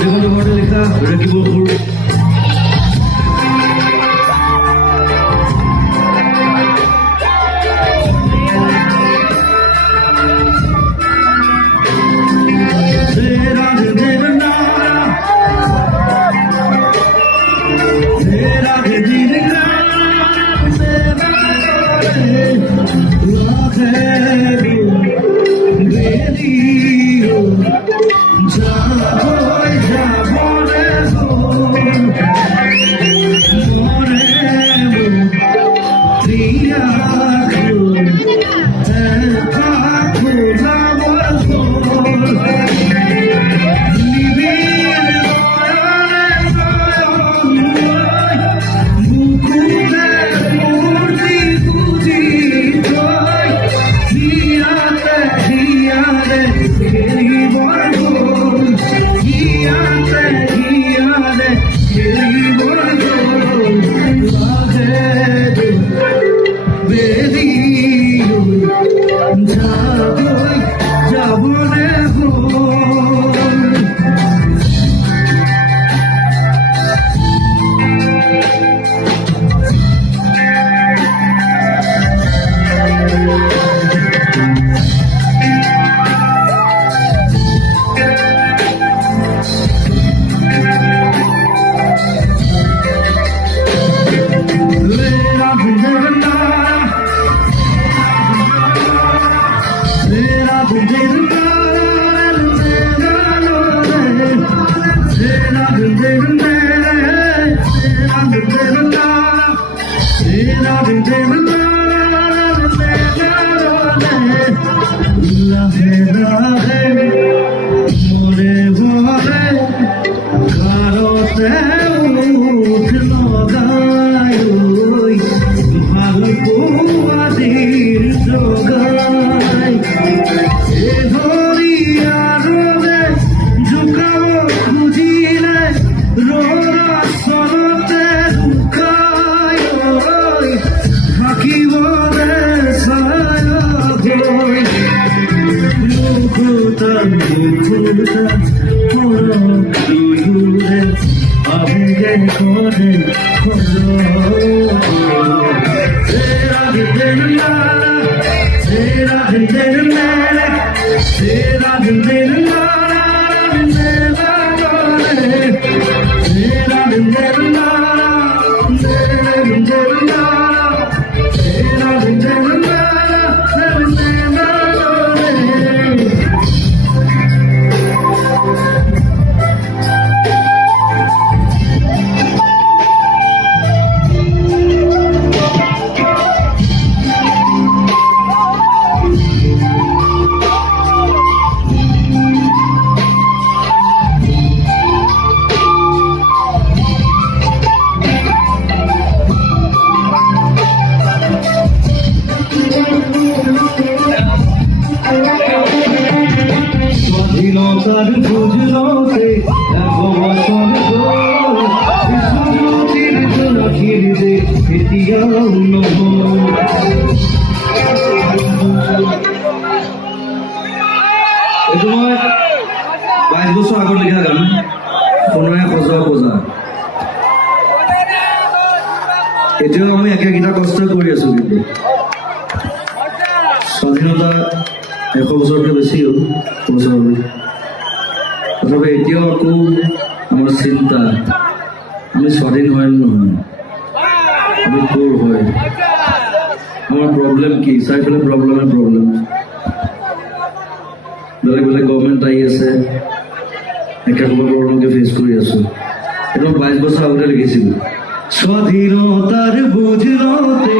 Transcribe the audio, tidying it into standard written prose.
দেখুন ঘৰতে লিখা ৰাখিব সৰু এতিয়াও আমি একেগিটা কষ্ট কৰি আছো কিন্তু স্বাধীনতা 100 বছৰতকৈ বেছি হ'ল তথাপি এতিয়াও আকৌ আমাৰ চিন্তা আমি স্বাধীন হয় নহয় আমি ক'ৰ হয় আমাৰ প্ৰব্লেম কি চাৰিফালে প্ৰব্লেম বেলেগ বেলেগ গভৰ্ণমেণ্ট আহি আছে একে প্ৰব্লেমকে ফেচ কৰি আছোঁ এইটো 22 বছৰ আগতে লিখিছিলোঁ স্বাধীনতার বুঝলতে